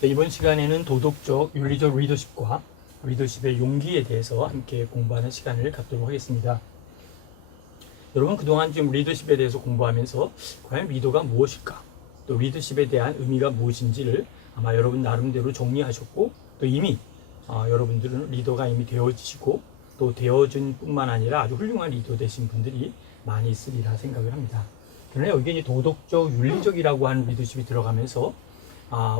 이번 시간에는 도덕적, 윤리적 리더십과 리더십의 용기에 대해서 함께 공부하는 시간을 갖도록 하겠습니다. 여러분 그동안 지금 리더십에 대해서 공부하면서 과연 리더가 무엇일까? 또 리더십에 대한 의미가 무엇인지를 아마 여러분 나름대로 정리하셨고 또 이미 여러분들은 리더가 이미 되어지시고 또 되어진 뿐만 아니라 아주 훌륭한 리더 되신 분들이 많이 있으리라 생각을 합니다. 그러나 여기에 이제 도덕적, 윤리적이라고 하는 리더십이 들어가면서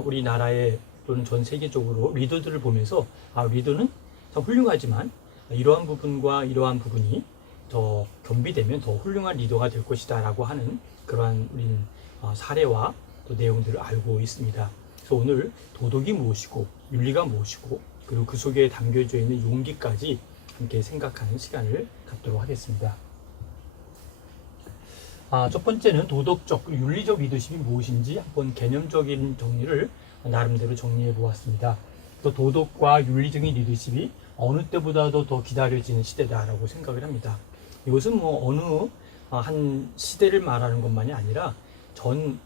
우리나라에 또는 전 세계적으로 리더들을 보면서 리더는 참 훌륭하지만 이러한 부분과 이러한 부분이 더 겸비되면 더 훌륭한 리더가 될 것이다 라고 하는 그러한 우리는 사례와 또 내용들을 알고 있습니다. 그래서 오늘 도덕이 무엇이고 윤리가 무엇이고 그리고 그 속에 담겨져 있는 용기까지 함께 생각하는 시간을 갖도록 하겠습니다. 첫 번째는 도덕적, 윤리적 리더십이 무엇인지 한번 개념적인 정리를 나름대로 정리해 보았습니다. 또 도덕과 윤리적인 리더십이 어느 때보다도 더 기다려지는 시대다라고 생각을 합니다. 이것은 어느 한 시대를 말하는 것만이 아니라 전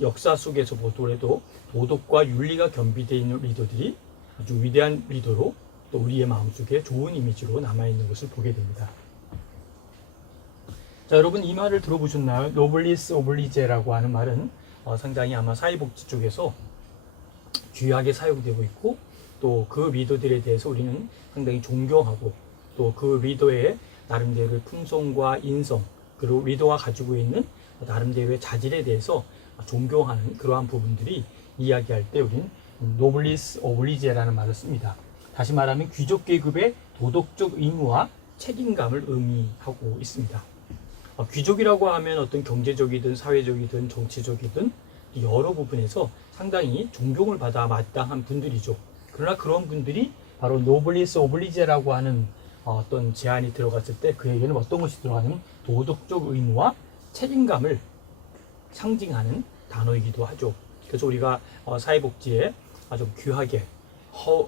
역사 속에서 보더라도 도덕과 윤리가 겸비되어 있는 리더들이 아주 위대한 리더로 또 우리의 마음속에 좋은 이미지로 남아있는 것을 보게 됩니다. 자, 여러분 이 말을 들어보셨나요? 노블리스 오블리제라고 하는 말은 상당히 아마 사회복지 쪽에서 귀하게 사용되고 있고 또 그 리더들에 대해서 우리는 상당히 존경하고 또 그 리더의 나름대로의 품성과 인성 그리고 리더가 가지고 있는 나름대로의 자질에 대해서 존경하는 그러한 부분들이 이야기할 때 우리는 노블리스 오블리제라는 말을 씁니다. 다시 말하면 귀족 계급의 도덕적 의무와 책임감을 의미하고 있습니다. 귀족이라고 하면 어떤 경제적이든 사회적이든 정치적이든 여러 부분에서 상당히 존경을 받아 마땅한 분들이죠. 그러나 그런 분들이 바로 노블리스 오블리제라고 하는 어떤 제안이 들어갔을 때 그에게는 어떤 것이 들어가냐면 도덕적 의무와 책임감을 상징하는 단어이기도 하죠. 그래서 우리가 사회복지에 아주 귀하게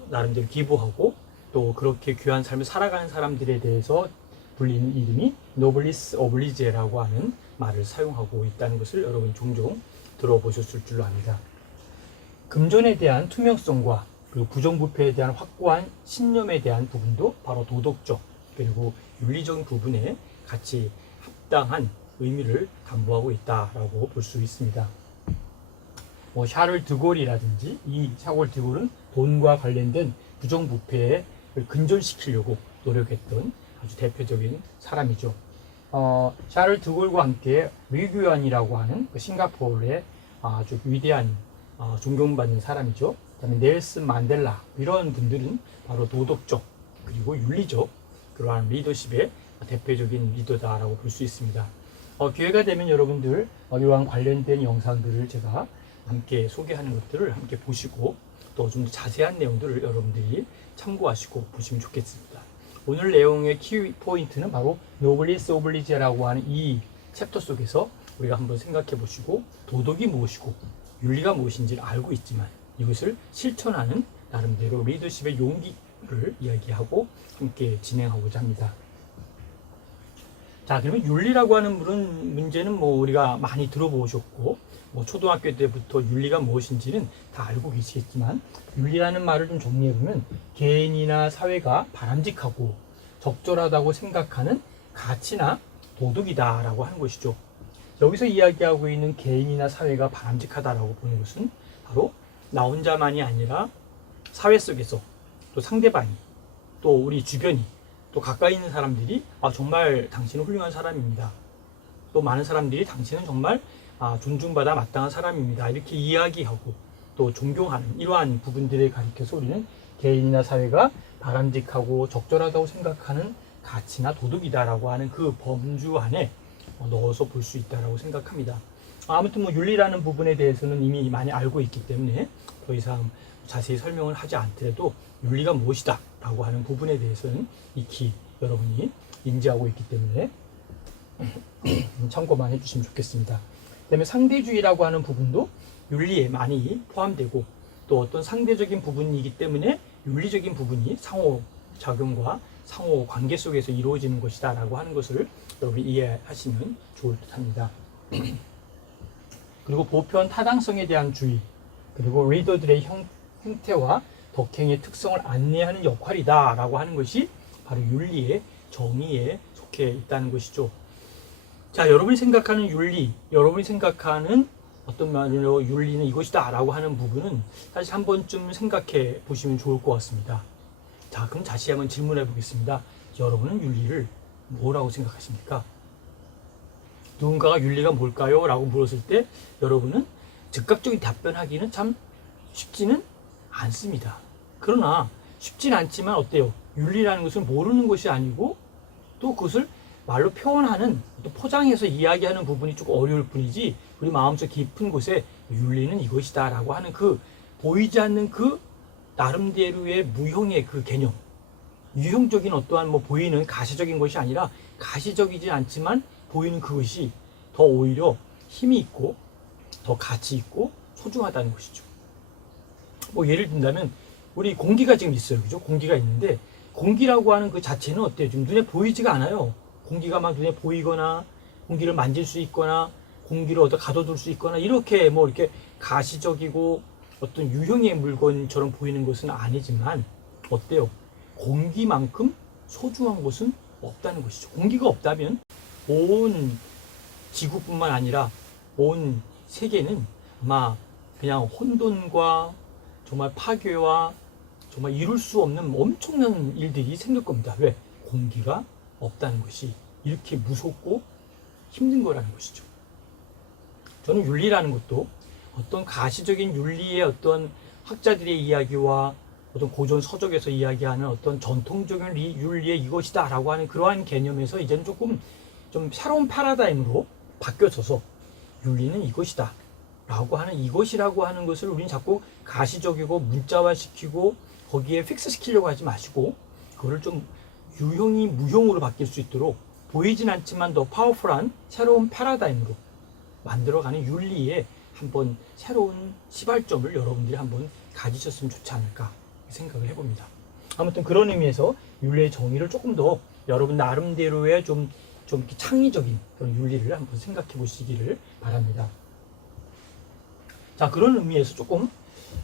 나름대로 기부하고 또 그렇게 귀한 삶을 살아가는 사람들에 대해서 불리는 이름이 노블리스 오블리제라고 하는 말을 사용하고 있다는 것을 여러분 종종 들어보셨을 줄로 압니다. 금전에 대한 투명성과 그리고 부정부패에 대한 확고한 신념에 대한 부분도 바로 도덕적 그리고 윤리적인 부분에 같이 합당한 의미를 담보하고 있다라고 볼 수 있습니다. 샤를 드골이라든지 이 샤를 드골은 돈과 관련된 부정부패를 근절시키려고 노력했던 아주 대표적인 사람이죠. 샤를 드골과 함께 류규안이라고 하는 싱가포르의 아주 위대한 존경받는 사람이죠. 그다음에 넬슨 만델라 이런 분들은 바로 도덕적 그리고 윤리적 그러한 리더십의 대표적인 리더다라고 볼 수 있습니다. 기회가 되면 여러분들 이러한 관련된 영상들을 제가 함께 소개하는 것들을 함께 보시고 또 좀 자세한 내용들을 여러분들이 참고하시고 보시면 좋겠습니다. 오늘 내용의 키 포인트는 바로 노블리스 오블리제라고 하는 이 챕터 속에서 우리가 한번 생각해 보시고 도덕이 무엇이고 윤리가 무엇인지를 알고 있지만 이것을 실천하는 나름대로 리더십의 용기를 이야기하고 함께 진행하고자 합니다. 자, 그러면 윤리라고 하는 문제는 우리가 많이 들어보셨고 초등학교 때부터 윤리가 무엇인지는 다 알고 계시겠지만 윤리라는 말을 좀 정리해보면 개인이나 사회가 바람직하고 적절하다고 생각하는 가치나 도덕이다 라고 하는 것이죠. 여기서 이야기하고 있는 개인이나 사회가 바람직하다라고 보는 것은 바로 나 혼자만이 아니라 사회 속에서 또 상대방이 또 우리 주변이 또 가까이 있는 사람들이 정말 당신은 훌륭한 사람입니다. 또 많은 사람들이 당신은 정말 존중받아 마땅한 사람입니다. 이렇게 이야기하고 또 존경하는 이러한 부분들에 가리켜서 우리는 개인이나 사회가 바람직하고 적절하다고 생각하는 가치나 도덕이다라고 하는 그 범주 안에 넣어서 볼 수 있다라고 생각합니다. 아무튼 윤리라는 부분에 대해서는 이미 많이 알고 있기 때문에 더 이상 자세히 설명을 하지 않더라도 윤리가 무엇이다 라고 하는 부분에 대해서는 익히 여러분이 인지하고 있기 때문에 참고만 해주시면 좋겠습니다. 그 다음에 상대주의라고 하는 부분도 윤리에 많이 포함되고 또 어떤 상대적인 부분이기 때문에 윤리적인 부분이 상호작용과 상호 관계 속에서 이루어지는 것이다 라고 하는 것을 여러분이 이해하시면 좋을 듯 합니다. 그리고 보편 타당성에 대한 주의 그리고 리더들의 행태와 덕행의 특성을 안내하는 역할이다라고 하는 것이 바로 윤리의 정의에 속해 있다는 것이죠. 자, 여러분이 생각하는 윤리, 여러분이 생각하는 어떤 말로 윤리는 이것이다 라고 하는 부분은 사실 한 번쯤 생각해 보시면 좋을 것 같습니다. 자, 그럼 다시 한번 질문해 보겠습니다. 여러분은 윤리를 뭐라고 생각하십니까? 누군가가 윤리가 뭘까요? 라고 물었을 때 여러분은 즉각적인 답변하기는 참 쉽지는 않습니다. 그러나 쉽지는 않지만 어때요? 윤리라는 것을 모르는 것이 아니고 또 그것을 말로 표현하는, 또 포장해서 이야기하는 부분이 조금 어려울 뿐이지 우리 마음속 깊은 곳에 윤리는 이것이다 라고 하는 그 보이지 않는 그 나름대로의 무형의 그 개념, 유형적인 어떠한 뭐 보이는 가시적인 것이 아니라 가시적이지 않지만 보이는 그것이 더 오히려 힘이 있고 더 가치 있고 소중하다는 것이죠. 뭐 예를 든다면 우리 공기가 지금 있어요. 그죠? 공기가 있는데 공기라고 하는 그 자체는 어때요? 좀 눈에 보이지가 않아요. 공기가 막 눈에 보이거나 공기를 만질 수 있거나 공기를 어디 가둬둘 수 있거나 이렇게 뭐 이렇게 가시적이고 어떤 유형의 물건처럼 보이는 것은 아니지만 어때요? 공기만큼 소중한 것은 없다는 것이죠. 공기가 없다면 온 지구뿐만 아니라 온 세계는 아마 그냥 혼돈과 정말 파괴와 정말 이룰 수 없는 엄청난 일들이 생길 겁니다. 왜? 공기가 없다는 것이 이렇게 무섭고 힘든 거라는 것이죠. 저는 윤리라는 것도 어떤 가시적인 윤리의 어떤 학자들의 이야기와 어떤 고전 서적에서 이야기하는 어떤 전통적인 윤리의 이것이다 라고 하는 그러한 개념에서 이제는 조금 좀 새로운 패러다임으로 바뀌어져서 윤리는 이것이다 라고 하는 이것이라고 하는 것을 우리는 자꾸 가시적이고 문자화시키고 거기에 픽스 시키려고 하지 마시고 그거를 좀 유형이 무형으로 바뀔 수 있도록 보이진 않지만 더 파워풀한 새로운 패러다임으로 만들어가는 윤리의 한번 새로운 시발점을 여러분들이 한번 가지셨으면 좋지 않을까 생각을 해봅니다. 아무튼 그런 의미에서 윤리의 정의를 조금 더 여러분 나름대로의 좀 이렇게 창의적인 그런 윤리를 한번 생각해 보시기를 바랍니다. 자, 그런 의미에서 조금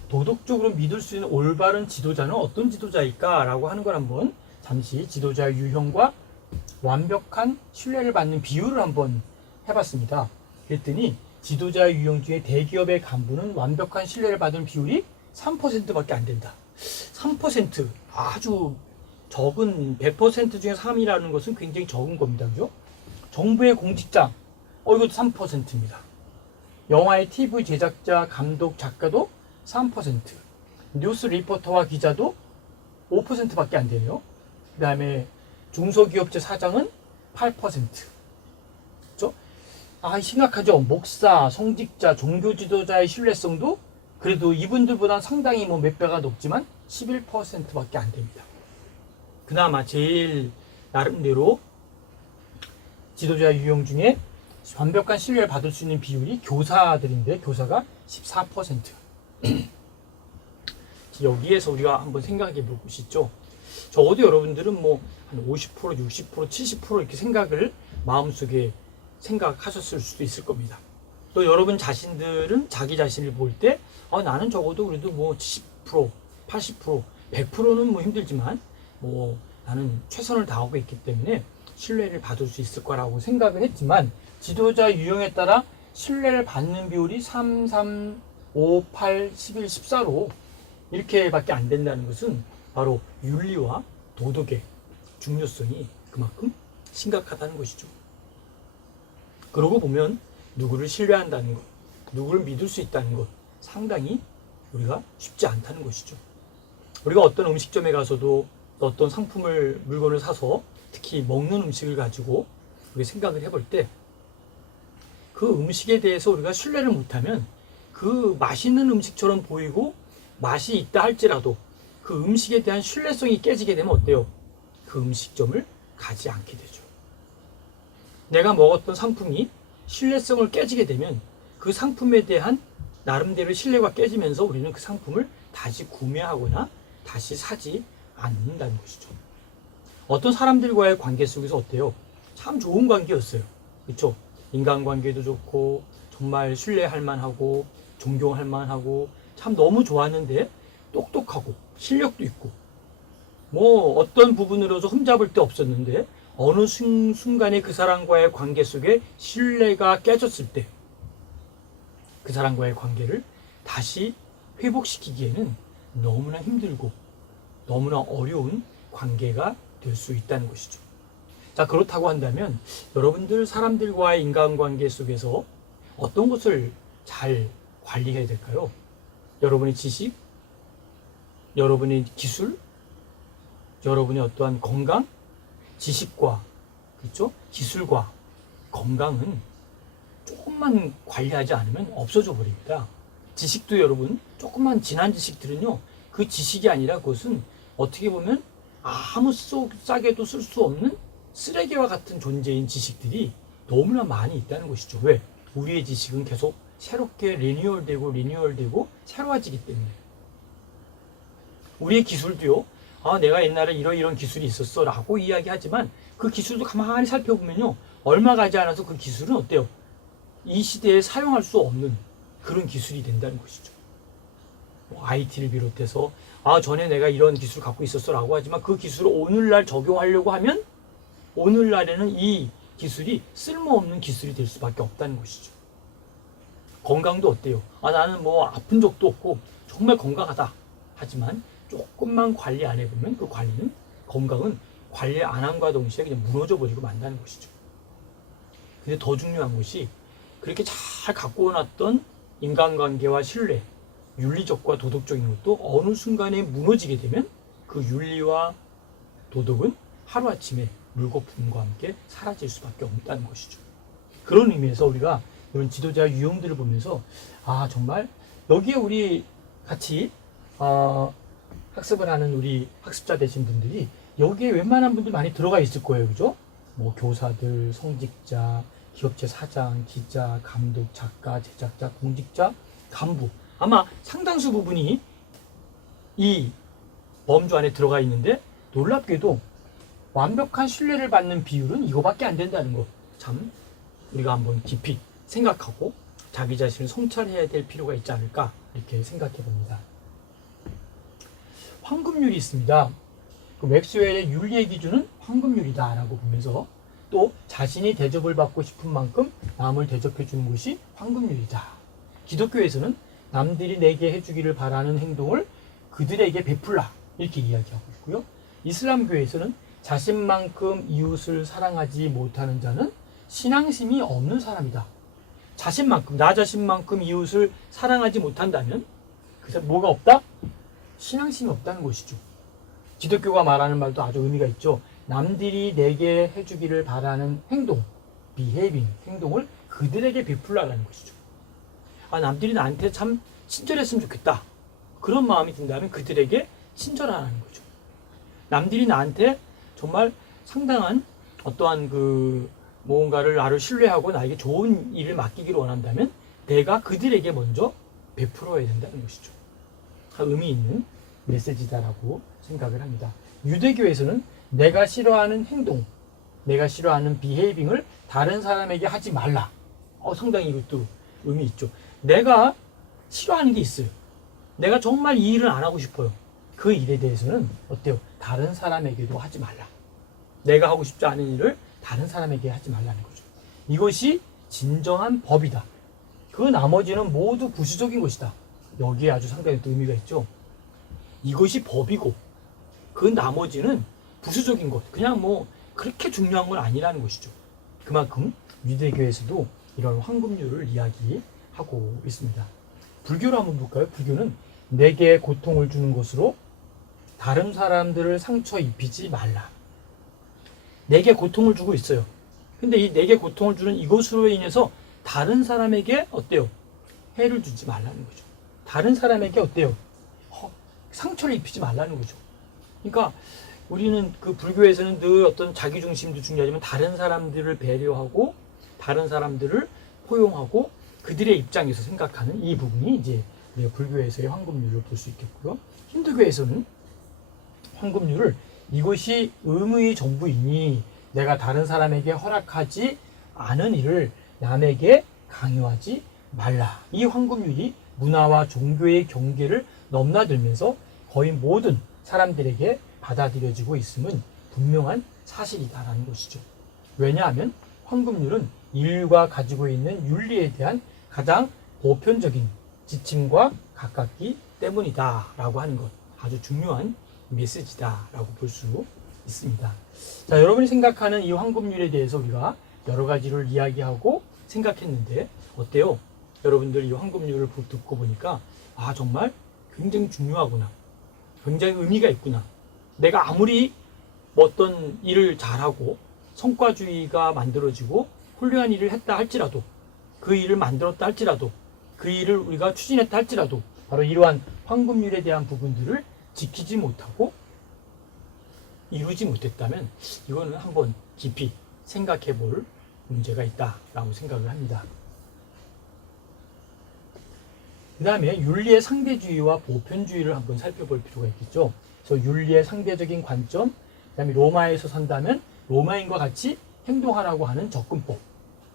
도덕적으로 믿을 수 있는 올바른 지도자는 어떤 지도자일까라고 하는 걸 한번 잠시 지도자의 유형과 완벽한 신뢰를 받는 비율을 한번 해봤습니다. 그랬더니 지도자의 유형 중에 대기업의 간부는 완벽한 신뢰를 받은 비율이 3%밖에 안 된다. 3% 아주 적은 100% 중에 3이라는 것은 굉장히 적은 겁니다. 그죠? 정부의 공직자 이것도 3%입니다. 영화의 TV 제작자, 감독, 작가도 3%. 뉴스 리포터와 기자도 5%밖에 안 되네요. 그 다음에 중소기업체 사장은 8%. 그렇죠? 심각하죠. 목사, 성직자, 종교 지도자의 신뢰성도 그래도 이분들보다 상당히 뭐 몇 배가 높지만 11%밖에 안 됩니다. 그나마 제일 나름대로 지도자 유형 중에 완벽한 신뢰를 받을 수 있는 비율이 교사들인데 교사가 14%. 여기에서 우리가 한번 생각해 볼 것이 있죠. 적어도 여러분들은 뭐 한 50%, 60%, 70% 이렇게 생각을 마음속에 생각하셨을 수도 있을 겁니다. 또 여러분 자신들은 자기 자신을 볼 때 나는 적어도 그래도 뭐 70%, 80%, 100%는 뭐 힘들지만 뭐 나는 최선을 다하고 있기 때문에 신뢰를 받을 수 있을 거라고 생각을 했지만 지도자 유형에 따라 신뢰를 받는 비율이 3, 3, 5, 8, 11, 14로 이렇게밖에 안 된다는 것은 바로 윤리와 도덕의 중요성이 그만큼 심각하다는 것이죠. 그러고 보면 누구를 신뢰한다는 것, 누구를 믿을 수 있다는 것 상당히 우리가 쉽지 않다는 것이죠. 우리가 어떤 음식점에 가서도 어떤 물건을 사서 특히 먹는 음식을 가지고 우리 생각을 해볼 때 그 음식에 대해서 우리가 신뢰를 못하면 그 맛있는 음식처럼 보이고 맛이 있다 할지라도 그 음식에 대한 신뢰성이 깨지게 되면 어때요? 그 음식점을 가지 않게 되죠. 내가 먹었던 상품이 신뢰성을 깨지게 되면 그 상품에 대한 나름대로 신뢰가 깨지면서 우리는 그 상품을 다시 구매하거나 다시 사지 않는다는 것이죠. 어떤 사람들과의 관계 속에서 어때요? 참 좋은 관계였어요. 그렇죠? 인간관계도 좋고 정말 신뢰할 만하고 존경할 만하고 참 너무 좋았는데 똑똑하고 실력도 있고 뭐 어떤 부분으로서 흠잡을 데 없었는데 어느 순간에 그 사람과의 관계 속에 신뢰가 깨졌을 때 그 사람과의 관계를 다시 회복시키기에는 너무나 힘들고 너무나 어려운 관계가 될 수 있다는 것이죠. 자, 그렇다고 한다면 여러분들 사람들과의 인간관계 속에서 어떤 것을 잘 관리해야 될까요? 여러분의 지식, 여러분의 기술, 여러분의 어떠한 건강, 지식과 그렇죠? 기술과 건강은 조금만 관리하지 않으면 없어져 버립니다. 지식도 여러분 조금만 지난 지식들은요, 그 지식이 아니라 그것은 어떻게 보면 아무 싹에도 쓸 수 없는 쓰레기와 같은 존재인 지식들이 너무나 많이 있다는 것이죠. 왜? 우리의 지식은 계속 새롭게 리뉴얼되고 새로워지기 때문에. 우리의 기술도요, 내가 옛날에 이런 기술이 있었어 라고 이야기하지만 그 기술도 가만히 살펴보면요, 얼마 가지 않아서 그 기술은 어때요? 이 시대에 사용할 수 없는 그런 기술이 된다는 것이죠. IT를 비롯해서 전에 내가 이런 기술을 갖고 있었어 라고 하지만 그 기술을 오늘날 적용하려고 하면 오늘날에는 이 기술이 쓸모없는 기술이 될 수밖에 없다는 것이죠. 건강도 어때요? 나는 뭐 아픈 적도 없고 정말 건강하다. 하지만 조금만 관리 안 해보면 그 건강은 관리 안 함과 동시에 그냥 무너져 버리고 만다는 것이죠. 근데 더 중요한 것이 그렇게 잘 갖고 놨던 인간관계와 신뢰, 윤리적과 도덕적인 것도 어느 순간에 무너지게 되면 그 윤리와 도덕은 하루아침에 물거품과 함께 사라질 수밖에 없다는 것이죠. 그런 의미에서 우리가 이런 지도자 유형들을 보면서 정말 여기에 우리 같이 학습을 하는 우리 학습자 되신 분들이 여기에 웬만한 분들 많이 들어가 있을 거예요. 그죠? 뭐 교사들, 성직자, 기업체 사장, 기자, 감독, 작가, 제작자, 공직자, 간부, 아마 상당수 부분이 이 범주 안에 들어가 있는데 놀랍게도 완벽한 신뢰를 받는 비율은 이거밖에 안 된다는 거, 참 우리가 한번 깊이 생각하고 자기 자신을 성찰해야 될 필요가 있지 않을까 이렇게 생각해 봅니다. 황금률이 있습니다. 그 맥스웰의 윤리의 기준은 황금률이다 라고 보면서 또 자신이 대접을 받고 싶은 만큼 남을 대접해 주는 것이 황금률이다. 기독교에서는 남들이 내게 해주기를 바라는 행동을 그들에게 베풀라 이렇게 이야기하고 있고요. 이슬람교에서는 자신만큼 이웃을 사랑하지 못하는 자는 신앙심이 없는 사람이다. 나 자신만큼 이웃을 사랑하지 못한다면 그래서 뭐가 없다? 신앙심이 없다는 것이죠. 기독교가 말하는 말도 아주 의미가 있죠. 남들이 내게 해주기를 바라는 행동, behaving, 행동을 그들에게 베풀라라는 것이죠. 남들이 나한테 참 친절했으면 좋겠다. 그런 마음이 든다면 그들에게 친절하라는 거죠. 남들이 나한테 정말 상당한 어떠한 무언가를 나를 신뢰하고 나에게 좋은 일을 맡기기를 원한다면 내가 그들에게 먼저 베풀어야 된다는 것이죠. 의미 있는 메시지다라고 생각을 합니다. 유대교에서는 내가 싫어하는 행동, 내가 싫어하는 비헤이빙을 다른 사람에게 하지 말라. 상당히 이것도 의미 있죠. 내가 싫어하는 게 있어요. 내가 정말 이 일을 안 하고 싶어요. 그 일에 대해서는 어때요? 다른 사람에게도 하지 말라. 내가 하고 싶지 않은 일을 다른 사람에게 하지 말라는 거죠. 이것이 진정한 법이다. 그 나머지는 모두 부수적인 것이다. 여기에 아주 상당히 또 의미가 있죠. 이것이 법이고 그 나머지는 부수적인 것, 그냥 뭐 그렇게 중요한 건 아니라는 것이죠. 그만큼 유대교에서도 이런 황금률을 이야기하고 있습니다. 불교로 한번 볼까요? 불교는 내게 고통을 주는 것으로 다른 사람들을 상처 입히지 말라. 내게 고통을 주고 있어요. 근데 이 내게 고통을 주는 이것으로 인해서 다른 사람에게 어때요? 해를 주지 말라는 거죠. 다른 사람에게 어때요? 상처를 입히지 말라는 거죠. 그러니까 우리는 그 불교에서는 늘 어떤 자기중심도 중요하지만 다른 사람들을 배려하고 다른 사람들을 포용하고 그들의 입장에서 생각하는 이 부분이 이제 불교에서의 황금률을 볼 수 있겠고요. 힌두교에서는 황금률을 이것이 의무의 전부이니 내가 다른 사람에게 허락하지 않은 일을 남에게 강요하지 말라. 이 황금률이 문화와 종교의 경계를 넘나들면서 거의 모든 사람들에게 받아들여지고 있음은 분명한 사실이다라는 것이죠. 왜냐하면 황금률은 인류가 가지고 있는 윤리에 대한 가장 보편적인 지침과 가깝기 때문이다라고 하는 것, 아주 중요한 메시지다라고 볼 수 있습니다. 자, 여러분이 생각하는 이 황금률에 대해서 우리가 여러 가지를 이야기하고 생각했는데 어때요? 여러분들 이 황금률을 듣고 보니까 정말 굉장히 중요하구나, 굉장히 의미가 있구나. 내가 아무리 어떤 일을 잘하고 성과주의가 만들어지고 훌륭한 일을 했다 할지라도, 그 일을 만들었다 할지라도, 그 일을 우리가 추진했다 할지라도 바로 이러한 황금률에 대한 부분들을 지키지 못하고 이루지 못했다면 이거는 한번 깊이 생각해 볼 문제가 있다라고 생각을 합니다. 그 다음에 윤리의 상대주의와 보편주의를 한번 살펴볼 필요가 있겠죠. 그래서 윤리의 상대적인 관점, 그 다음에 로마에서 산다면 로마인과 같이 행동하라고 하는 접근법.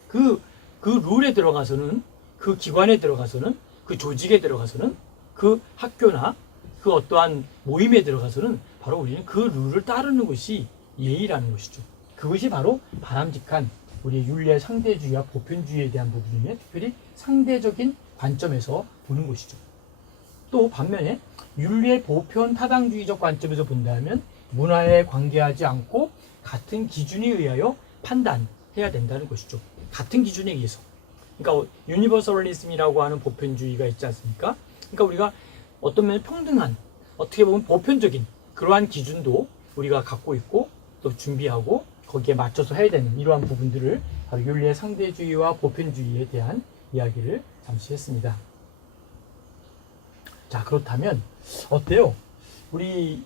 그 룰에 들어가서는, 그 기관에 들어가서는, 그 조직에 들어가서는, 그 학교나 그 어떠한 모임에 들어가서는 바로 우리는 그 룰을 따르는 것이 예의라는 것이죠. 그것이 바로 바람직한 우리의 윤리의 상대주의와 보편주의에 대한 부분이며 특별히 상대적인 관점에서 보는 것이죠. 또 반면에 윤리의 보편 타당주의적 관점에서 본다면 문화에 관계하지 않고 같은 기준에 의하여 판단해야 된다는 것이죠. 같은 기준에 의해서. 그러니까 유니버설리즘이라고 하는 보편주의가 있지 않습니까? 그러니까 우리가 어떤 면에 평등한, 어떻게 보면 보편적인 그러한 기준도 우리가 갖고 있고 또 준비하고 거기에 맞춰서 해야 되는 이러한 부분들을 바로 윤리의 상대주의와 보편주의에 대한 이야기를 잠시 했습니다. 자, 그렇다면 어때요? 우리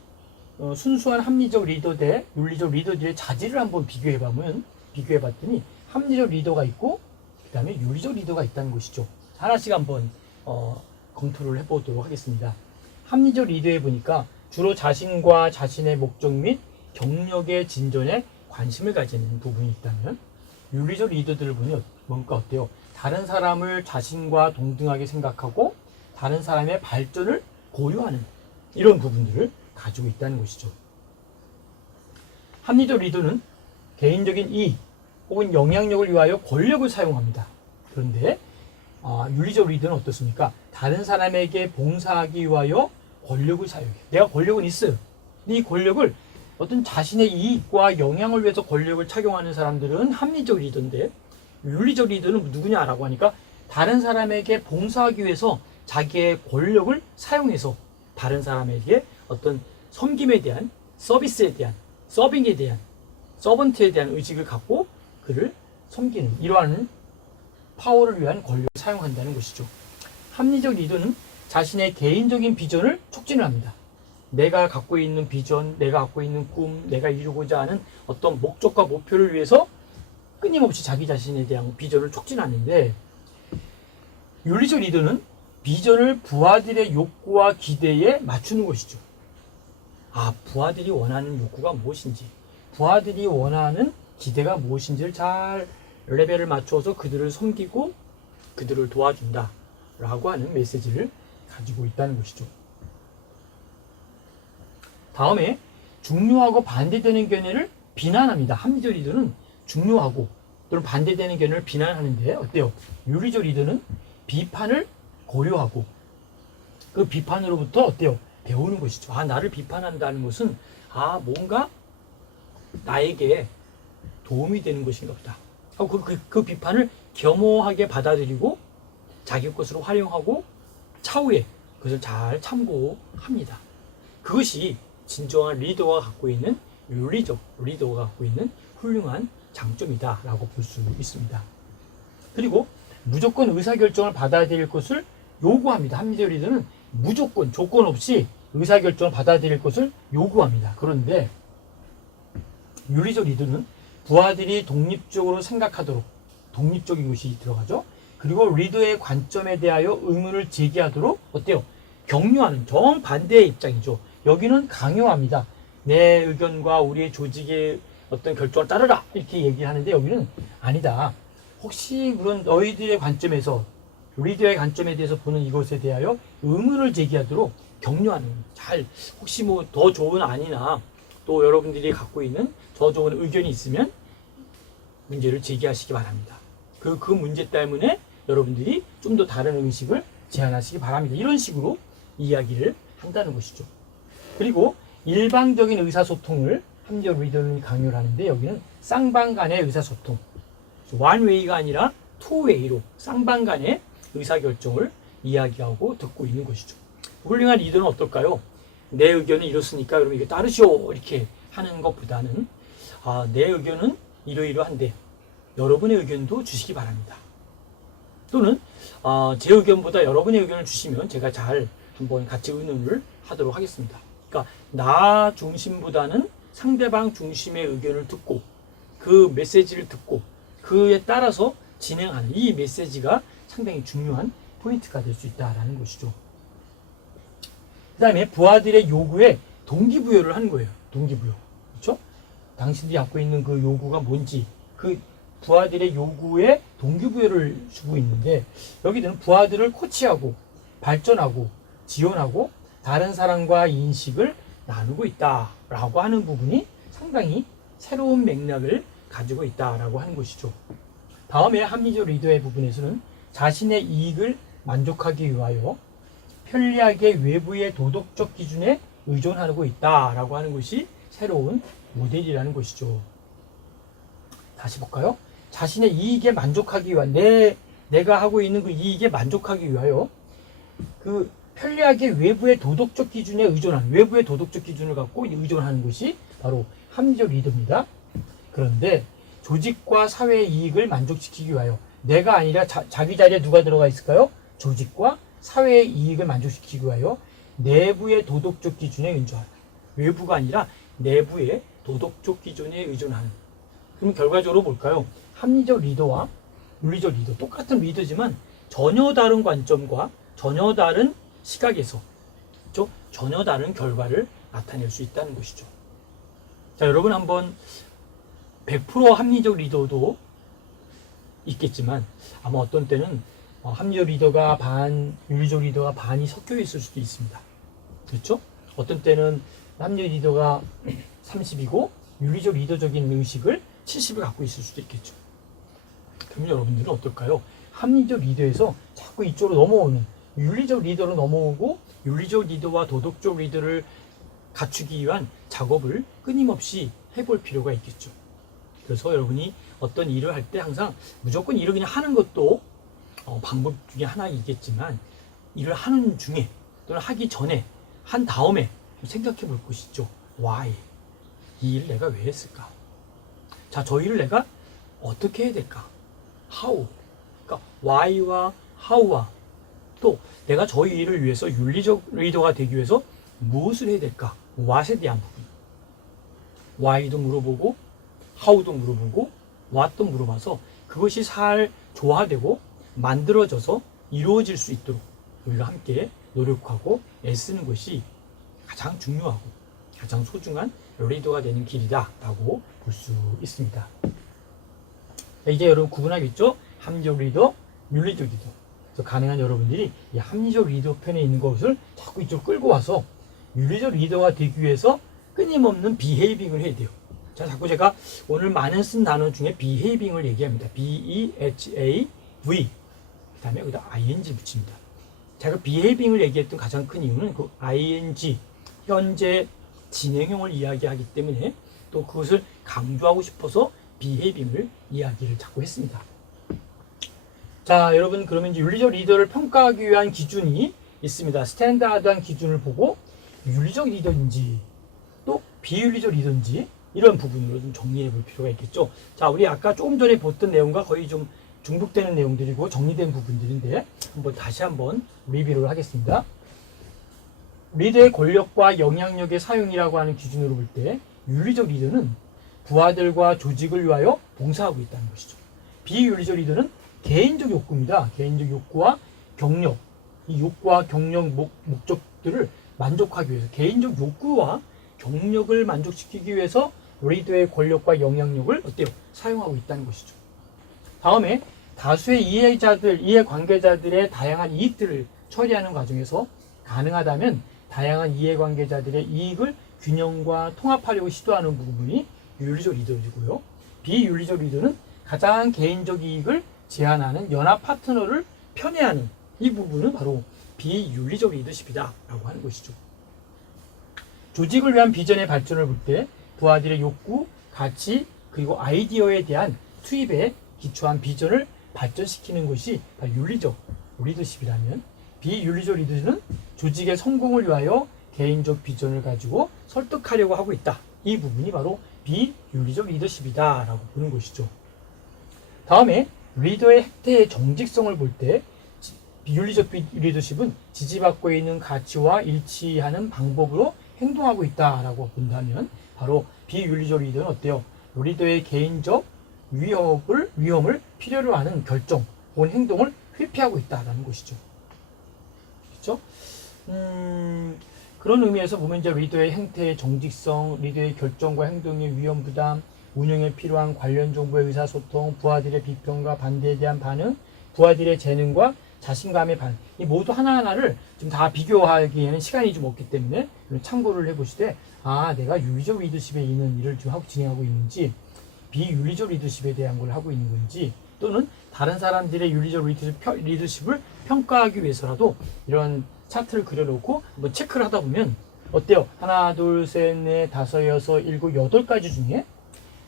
순수한 합리적 리더 대 윤리적 리더들의 자질을 한번 비교해봤더니 합리적 리더가 있고 그 다음에 윤리적 리더가 있다는 것이죠. 하나씩 한번 검토를 해보도록 하겠습니다. 합리적 리더에 보니까 주로 자신과 자신의 목적 및 경력의 진전에 관심을 가지는 부분이 있다면 윤리적 리더들을 보면 뭔가 어때요? 다른 사람을 자신과 동등하게 생각하고 다른 사람의 발전을 고려하는 이런 부분들을 가지고 있다는 것이죠. 합리적 리더는 개인적인 이익 혹은 영향력을 위하여 권력을 사용합니다. 그런데 윤리적 리더는 어떻습니까? 다른 사람에게 봉사하기 위하여 권력을 사용해요. 내가 권력은 있어요. 이 권력을 어떤 자신의 이익과 영향을 위해서 권력을 착용하는 사람들은 합리적 리더인데 윤리적 리더는 누구냐라고 하니까 다른 사람에게 봉사하기 위해서 자기의 권력을 사용해서 다른 사람에게 어떤 섬김에 대한, 서비스에 대한, 서빙에 대한, 서번트에 대한 의식을 갖고 그를 섬기는 이러한 파워를 위한 권력을 사용한다는 것이죠. 합리적 리더는 자신의 개인적인 비전을 촉진을 합니다. 내가 갖고 있는 비전, 내가 갖고 있는 꿈, 내가 이루고자 하는 어떤 목적과 목표를 위해서 끊임없이 자기 자신에 대한 비전을 촉진하는데 윤리적 리더는 비전을 부하들의 욕구와 기대에 맞추는 것이죠. 부하들이 원하는 욕구가 무엇인지, 부하들이 원하는 기대가 무엇인지를 잘 레벨을 맞춰서 그들을 섬기고 그들을 도와준다 라고 하는 메시지를 가지고 있다는 것이죠. 다음에 중요하고 반대되는 견해를 비난합니다. 합리적 리더는 중요하고 또는 반대되는 견해를 비난하는데 어때요? 윤리적 리더는 비판을 고려하고 그 비판으로부터 어때요? 배우는 것이죠. 나를 비판한다는 것은 뭔가 나에게 도움이 되는 것인가 보다. 하고 그 비판을 겸허하게 받아들이고 자기 것으로 활용하고 차후에 그것을 잘 참고합니다. 그것이 진정한 리더가 갖고 있는 윤리적 리더가 갖고 있는 훌륭한 장점이다라고 볼 수 있습니다. 그리고 무조건 의사결정을 받아들일 것을 요구합니다. 합리적 리더는 무조건 조건 없이 의사결정을 받아들일 것을 요구합니다. 그런데 윤리적 리더는 부하들이 독립적으로 생각하도록, 독립적인 것이 들어가죠. 그리고 리더의 관점에 대하여 의문을 제기하도록 어때요? 격려하는 정반대의 입장이죠. 여기는 강요합니다. 내 의견과 우리의 조직의 어떤 결정을 따르라 이렇게 얘기하는데 여기는 아니다. 혹시 그런 너희들의 관점에서 리더의 관점에 대해서 보는 이것에 대하여 의문을 제기하도록 격려하는, 잘 혹시 뭐 더 좋은 안이나 또 여러분들이 갖고 있는 더 좋은 의견이 있으면 문제를 제기하시기 바랍니다. 그 문제 때문에 여러분들이 좀 더 다른 음식을 제안하시기 바랍니다. 이런 식으로 이야기를 한다는 것이죠. 그리고 일방적인 의사소통을 합리적 리더는 강요를 하는데, 여기는 쌍방 간의 의사소통, 원웨이가 아니라 투웨이로 쌍방 간의 의사결정을 이야기하고 듣고 있는 것이죠. 훌륭한 리더는 어떨까요? 내 의견은 이렇으니까 그러면 이거 따르시오 이렇게 하는 것보다는 내 의견은 이러이러한데 여러분의 의견도 주시기 바랍니다. 또는 제 의견보다 여러분의 의견을 주시면 제가 잘 한번 같이 의논을 하도록 하겠습니다. 그러니까 나 중심보다는 상대방 중심의 의견을 듣고 그 메시지를 듣고 그에 따라서 진행하는 이 메시지가 상당히 중요한 포인트가 될 수 있다는 것이죠. 그 다음에 부하들의 요구에 동기부여를 하는 거예요. 동기부여. 그렇죠? 당신들이 갖고 있는 그 요구가 뭔지 그 부하들의 요구에 동기부여를 주고 있는데, 여기는 부하들을 코치하고 발전하고 지원하고 다른 사람과 인식을 나누고 있다라고 하는 부분이 상당히 새로운 맥락을 가지고 있다라고 하는 것이죠. 다음에 합리적 리더의 부분에서는 자신의 이익을 만족하기 위하여 편리하게 외부의 도덕적 기준에 의존하고 있다라고 하는 것이 새로운 모델이라는 것이죠. 다시 볼까요? 자신의 이익에 만족하기 위한 내가 하고 있는 그 이익에 만족하기 위하여 그 편리하게 외부의 도덕적 기준에 의존하는, 외부의 도덕적 기준을 갖고 의존하는 것이 바로 합리적 리더입니다. 그런데 조직과 사회의 이익을 만족시키기 위하여, 내가 아니라 자기 자리에 누가 들어가 있을까요? 조직과 사회의 이익을 만족시키기 위하여 내부의 도덕적 기준에 의존하는, 외부가 아니라 내부의 도덕적 기준에 의존하는. 그럼 결과적으로 볼까요? 합리적 리더와 윤리적 리더, 똑같은 리더지만 전혀 다른 관점과 전혀 다른 시각에서, 그렇죠? 전혀 다른 결과를 나타낼 수 있다는 것이죠. 자, 여러분 한번 100% 합리적 리더도 있겠지만 아마 어떤 때는 합리적 리더가 반, 윤리적 리더가 반이 섞여 있을 수도 있습니다. 그렇죠? 어떤 때는 합리적 리더가 30이고 윤리적 리더적인 의식을 70을 갖고 있을 수도 있겠죠. 그럼 여러분들은 어떨까요? 합리적 리더에서 자꾸 이쪽으로 넘어오는, 윤리적 리더로 넘어오고 윤리적 리더와 도덕적 리더를 갖추기 위한 작업을 끊임없이 해볼 필요가 있겠죠. 그래서 여러분이 어떤 일을 할 때 항상 무조건 일을 그냥 하는 것도 방법 중에 하나이겠지만, 일을 하는 중에 또는 하기 전에, 한 다음에 생각해 볼 것이 있죠. Why? 이 일을 내가 왜 했을까? 자, 저 일을 내가 어떻게 해야 될까? How? 그러니까 Why와 How와 또 내가 저 일을 위해서 윤리적 리더가 되기 위해서 무엇을 해야 될까? What에 대한 부분. Why도 물어보고 How도 물어보고 What도 물어봐서 그것이 잘 조화되고 만들어져서 이루어질 수 있도록 우리가 함께 노력하고 애쓰는 것이 가장 중요하고 가장 소중한 리더가 되는 길이다라고 볼 수 있습니다. 이제 여러분 구분하겠죠? 합리적 리더, 윤리적 리더. 그래서 가능한 여러분들이 이 합리적 리더 편에 있는 것을 자꾸 이쪽으로 끌고 와서 윤리적 리더가 되기 위해서 끊임없는 비헤이빙을 해야 돼요. 자, 자꾸 제가 오늘 많은 쓴 단어 중에 비헤이빙을 얘기합니다. B-E-H-A-V. 그 다음에 여기다 ing 붙입니다. 제가 비헤이빙을 얘기했던 가장 큰 이유는 그 ing, 현재 진행형을 이야기하기 때문에 또 그것을 강조하고 싶어서 비헤이빙을 이야기를 자꾸 했습니다. 자, 여러분 그러면 이제 윤리적 리더를 평가하기 위한 기준이 있습니다. 스탠다드한 기준을 보고 윤리적 리더인지 또 비윤리적 리더인지 이런 부분으로 좀 정리해 볼 필요가 있겠죠. 자, 우리 아까 조금 전에 봤던 내용과 거의 좀 중복되는 내용들이고 정리된 부분들인데 다시 한번 리뷰를 하겠습니다. 리더의 권력과 영향력의 사용이라고 하는 기준으로 볼 때 윤리적 리더는 부하들과 조직을 위하여 봉사하고 있다는 것이죠. 비윤리적 리더는 개인적 욕구입니다. 개인적 욕구와 경력, 이 욕구와 경력 목적들을 만족하기 위해서, 개인적 욕구와 경력을 만족시키기 위해서 리더의 권력과 영향력을 어때요? 사용하고 있다는 것이죠. 다음에 다수의 이해관계자들의 다양한 이익들을 처리하는 과정에서 가능하다면 다양한 이해관계자들의 이익을 균형과 통합하려고 시도하는 부분이 윤리적 리더시고요. 비윤리적 리더는 가장 개인적 이익을 제한하는 연합 파트너를 편애하는 이 부분은 바로 비윤리적 리더십이다 라고 하는 것이죠. 조직을 위한 비전의 발전을 볼 때 부하들의 욕구, 가치, 그리고 아이디어에 대한 투입에 기초한 비전을 발전시키는 것이 윤리적 리더십이라면, 비윤리적 리더는 조직의 성공을 위하여 개인적 비전을 가지고 설득하려고 하고 있다. 이 부분이 바로 비윤리적 리더십이다 라고 보는 것이죠. 다음에 리더의 행태의 정직성을 볼 때 비윤리적 리더십은 지지받고 있는 가치와 일치하는 방법으로 행동하고 있다라고 본다면, 바로 비윤리적 리더는 어때요? 리더의 개인적 위험을 필요로 하는 결정 혹은 행동을 회피하고 있다라는 것이죠. 그렇죠? 그런 의미에서 보면 이제 리더의 행태의 정직성, 리더의 결정과 행동의 위험 부담, 운영에 필요한 관련 정보의 의사소통, 부하들의 비평과 반대에 대한 반응, 부하들의 재능과 자신감의 반응, 이 모두 하나하나를 좀 다 비교하기에는 시간이 좀 없기 때문에 참고를 해보시되, 내가 윤리적 리더십에 있는 일을 좀 하고 진행하고 있는지, 비윤리적 리더십에 대한 걸 하고 있는 건지, 또는 다른 사람들의 윤리적 리더십을 평가하기 위해서라도 이런 차트를 그려놓고 한번 체크를 하다 보면 어때요? 하나, 둘, 셋, 넷, 다섯, 여섯, 일곱, 여덟 가지 중에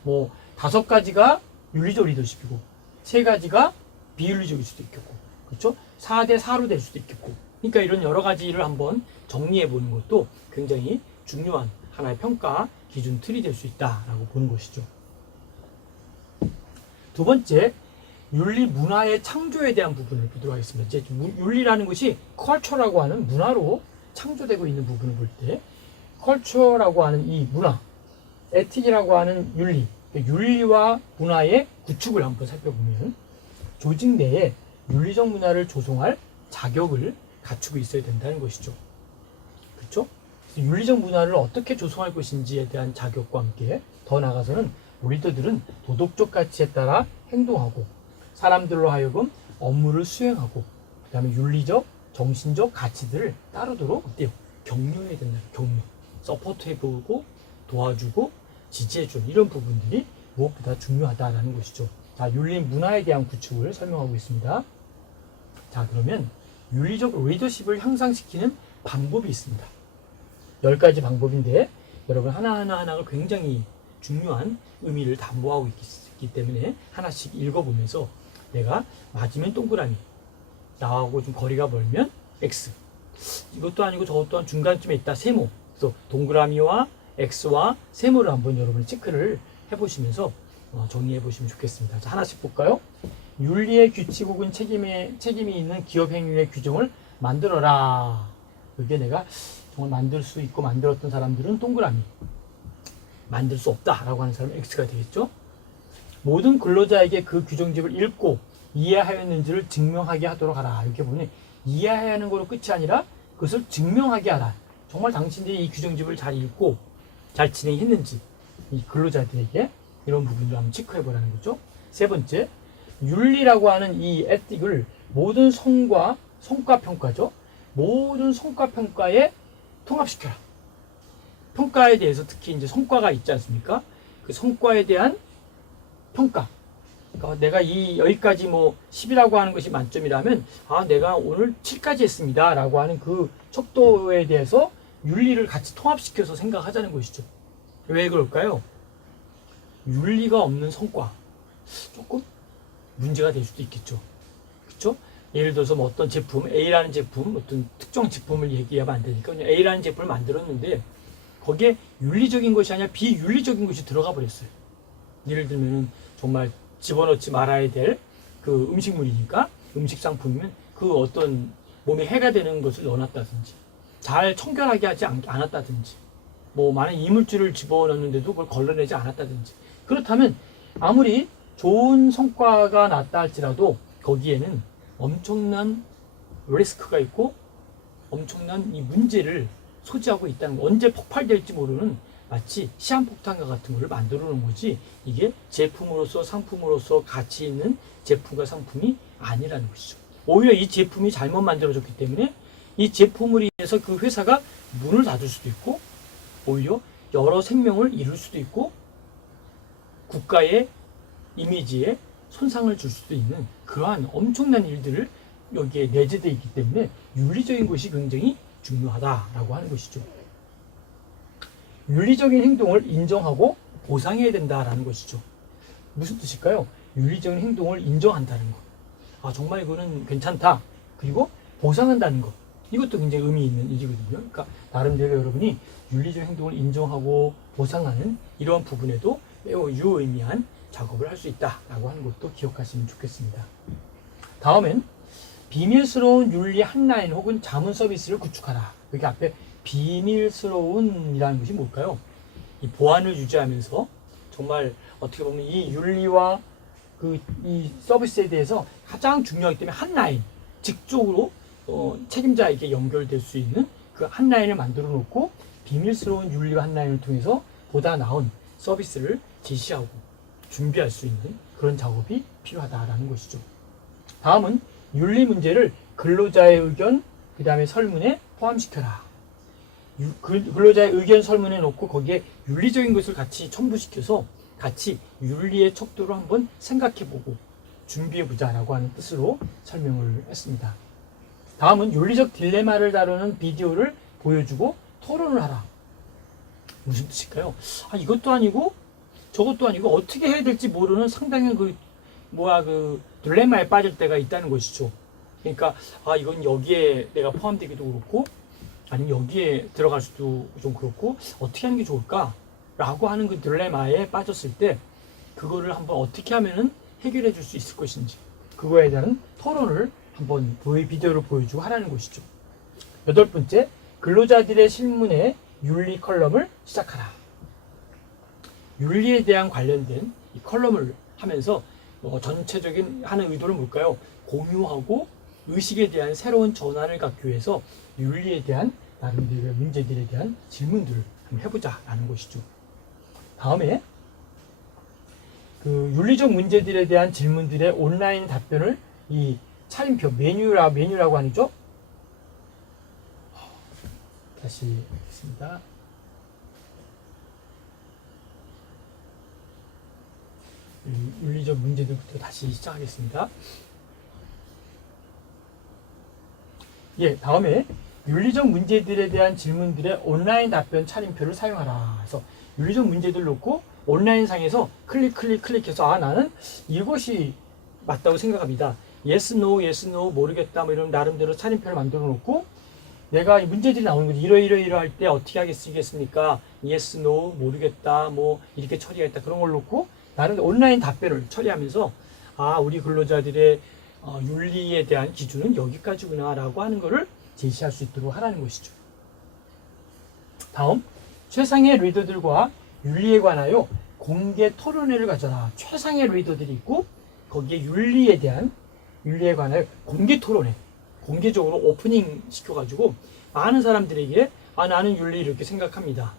뭐 5가지가 윤리적 리더십이고 3가지가 비윤리적일 수도 있겠고, 그렇죠? 4대 4로 될 수도 있겠고, 그러니까 이런 여러 가지를 한번 정리해 보는 것도 굉장히 중요한 하나의 평가 기준 틀이 될 수 있다라고 보는 것이죠. 두 번째, 윤리 문화의 창조에 대한 부분을 보도록 하겠습니다. 이제 윤리라는 것이 컬처라고 하는 문화로 창조되고 있는 부분을 볼 때, 컬처라고 하는 이 문화, 에틱이라고 하는 윤리, 윤리와 문화의 구축을 한번 살펴보면 조직 내에 윤리적 문화를 조성할 자격을 갖추고 있어야 된다는 것이죠. 그렇죠? 윤리적 문화를 어떻게 조성할 것인지에 대한 자격과 함께 더 나아가서는 리더들은 도덕적 가치에 따라 행동하고 사람들로 하여금 업무를 수행하고, 그 다음에 윤리적, 정신적 가치들을 따르도록 어때요? 격려해야 된다. 격려. 서포트해보고 도와주고 지지해주는 이런 부분들이 무엇보다 중요하다라는 것이죠. 자, 윤리 문화에 대한 구축을 설명하고 있습니다. 자, 그러면 윤리적 리더십을 향상시키는 방법이 있습니다. 10가지 방법인데 여러분 하나가 굉장히 중요한 의미를 담보하고 있기 때문에 하나씩 읽어보면서 내가 맞으면 동그라미, 나하고 좀 거리가 멀면 X, 이것도 아니고 저것 또한 중간쯤에 있다, 세모. 그래서 동그라미와 X와 세모를 한번 여러분이 체크를 해보시면서 정리해 보시면 좋겠습니다. 자, 하나씩 볼까요? 윤리의 규칙 혹은 책임이 있는 기업 행위의 규정을 만들어라. 그게 내가 정말 만들 수 있고 만들었던 사람들은 동그라미, 만들 수 없다라고 하는 사람은 X가 되겠죠. 모든 근로자에게 그 규정집을 읽고 이해하였는지를 증명하게 하도록 하라. 이렇게 보니 이해해야 하는 거로 끝이 아니라 그것을 증명하게 하라. 정말 당신들이 이 규정집을 잘 읽고 잘 진행했는지 이 근로자들에게 이런 부분을 한번 체크해 보라는 거죠. 세 번째, 윤리라고 하는 이 에틱을 모든 성과평가죠. 모든 성과평가에 통합시켜라. 평가에 대해서 특히 이제 성과가 있지 않습니까? 그 성과에 대한 평가. 그러니까 내가 여기까지 10이라고 하는 것이 만점이라면, 내가 오늘 7까지 했습니다. 라고 하는 그 척도에 대해서 윤리를 같이 통합시켜서 생각하자는 것이죠. 왜 그럴까요? 윤리가 없는 성과. 조금 문제가 될 수도 있겠죠. 그렇죠? 예를 들어서 어떤 제품, A라는 제품, 어떤 특정 제품을 얘기하면 안 되니까 그냥 A라는 제품을 만들었는데 거기에 윤리적인 것이 아니라 비윤리적인 것이 들어가 버렸어요. 예를 들면 정말 집어넣지 말아야 될 그 음식물이니까, 음식 상품이면 그 어떤 몸에 해가 되는 것을 넣어놨다든지, 잘 청결하게 하지 않았다든지, 많은 이물질을 집어넣는데도 그걸 걸러내지 않았다든지, 그렇다면 아무리 좋은 성과가 났다 할지라도 거기에는 엄청난 리스크가 있고 엄청난 이 문제를 소지하고 있다는 거, 언제 폭발될지 모르는 마치 시한폭탄과 같은 걸 만들어 놓은 거지, 이게 제품으로서 상품으로서 가치 있는 제품과 상품이 아니라는 것이죠. 오히려 이 제품이 잘못 만들어졌기 때문에 이 제품으로 인해서 그 회사가 문을 닫을 수도 있고 오히려 여러 생명을 잃을 수도 있고 국가의 이미지에 손상을 줄 수도 있는 그러한 엄청난 일들을 여기에 내재되어 있기 때문에 윤리적인 것이 굉장히 중요하다라고 하는 것이죠. 윤리적인 행동을 인정하고 보상해야 된다라는 것이죠. 무슨 뜻일까요? 윤리적인 행동을 인정한다는 것. 아, 정말 이거는 괜찮다. 그리고 보상한다는 것. 이것도 굉장히 의미 있는 일이거든요. 그러니까 나름대로 여러분이 윤리적 행동을 인정하고 보상하는 이러한 부분에도 매우 유의미한 작업을 할 수 있다라고 하는 것도 기억하시면 좋겠습니다. 다음엔 비밀스러운 윤리 한라인 혹은 자문 서비스를 구축하라. 여기 앞에 비밀스러운이라는 것이 뭘까요? 이 보안을 유지하면서 정말 어떻게 보면 이 윤리와 이 서비스에 대해서 가장 중요하기 때문에 한 라인, 직접으로 책임자에게 연결될 수 있는 그 한 라인을 만들어 놓고 비밀스러운 윤리와 한 라인을 통해서 보다 나은 서비스를 제시하고 준비할 수 있는 그런 작업이 필요하다라는 것이죠. 다음은 윤리 문제를 근로자의 의견, 그 다음에 설문에 포함시켜라. 근로자의 의견 설문에 놓고 거기에 윤리적인 것을 같이 첨부시켜서 같이 윤리의 척도로 한번 생각해보고 준비해보자라고 하는 뜻으로 설명을 했습니다. 다음은 윤리적 딜레마를 다루는 비디오를 보여주고 토론을 하라. 무슨 뜻일까요? 아, 이것도 아니고 저것도 아니고 어떻게 해야 될지 모르는 상당히 딜레마에 빠질 때가 있다는 것이죠. 그러니까 아, 이건 여기에 내가 포함되기도 그렇고 아니면 여기에 들어갈 수도 좀 그렇고 어떻게 하는 게 좋을까? 라고 하는 그 딜레마에 빠졌을 때 그거를 한번 어떻게 하면은 해결해 줄 수 있을 것인지 그거에 대한 토론을 한번 비디오를 보여주고 하라는 것이죠. 8번째, 근로자들의 실문에 윤리 컬럼을 시작하라. 윤리에 대한 관련된 이 컬럼을 하면서 전체적인 하는 의도는 뭘까요? 공유하고 의식에 대한 새로운 전환을 갖기 위해서 윤리에 대한 나름대로의 문제들에 대한 질문들을 한번 해보자라는 것이죠. 다음에 그 윤리적 문제들에 대한 질문들의 온라인 답변을 이 차림표 메뉴라고 하죠. 다시 하겠습니다. 윤리적 문제들부터 다시 시작하겠습니다. 예, 다음에 윤리적 문제들에 대한 질문들의 온라인 답변 차림표를 사용하라. 그래서 윤리적 문제들 놓고 온라인 상에서 클릭해서 아, 나는 이것이 맞다고 생각합니다. yes, no, yes, no, 모르겠다, 뭐 이런 나름대로 차림표를 만들어 놓고 내가 이 문제들이 나오는 거지. 이러할 때 어떻게 하겠습니까? yes, no, 모르겠다, 뭐 이렇게 처리하겠다 그런 걸 놓고 나름대로 온라인 답변을 처리하면서 아, 우리 근로자들의 윤리에 대한 기준은 여기까지구나 라고 하는 것을 제시할 수 있도록 하라는 것이죠. 다음, 최상의 리더들과 윤리에 관하여 공개 토론회를 가져라. 최상의 리더들이 있고 거기에 윤리에 관하여 공개 토론회, 공개적으로 오프닝 시켜가지고 많은 사람들에게 아, 나는 윤리 이렇게 생각합니다.